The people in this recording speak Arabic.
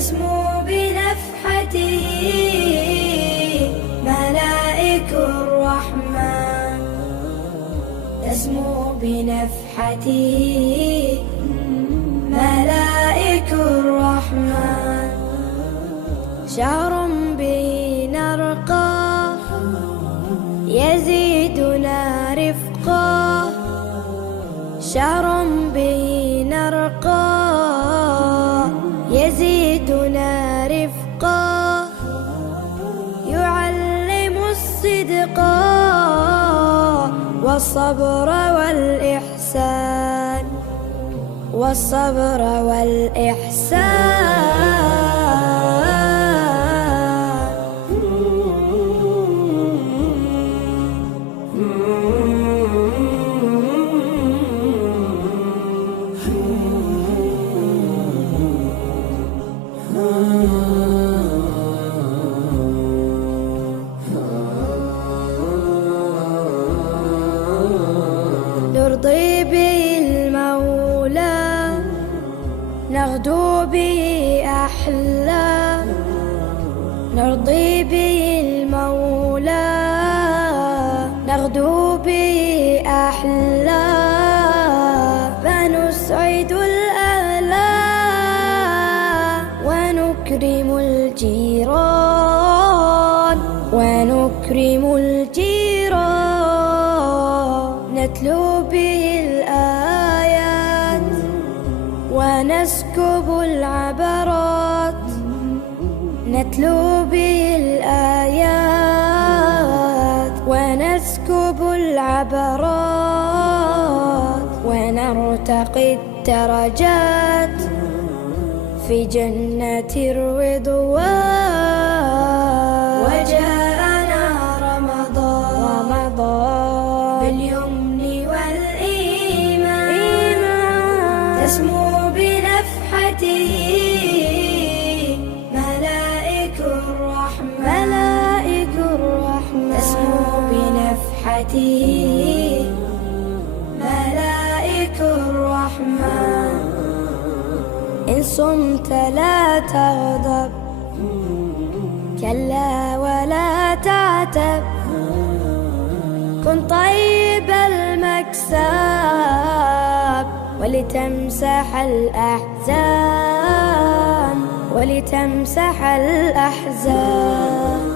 تسمو بنفحته ملائك الرحمن، تسمو بنفحته ملائك الرحمن. شهر به نرقى يزيدنا رفقا، شهر به نرقى يزيدنا رفقا، يعلم الصدق والصبر والإحسان، والصبر والإحسان. نرضي به المولى نغدو به أحلى، نرضي به المولى نغدو به أحلى، فنسعد الأهل ونكرم الجيران، ونكرم الجيران. نتلو به الآيات ونسكب العبرات، نتلو به الآيات ونسكب العبرات، ونرتقي الدرجات في جنة الرضوان. وجاءنا رمضان باليمن والإيمان، تسمو بنفحته ملائك الرحمن، ملائك الرحمن، تسمو بنفحته ملائك الرحمن. إن صمت لا تغضب، كلا ولا تعتب، كن طيب المكسب ولتمسح الأحزان، ولتمسح الأحزان.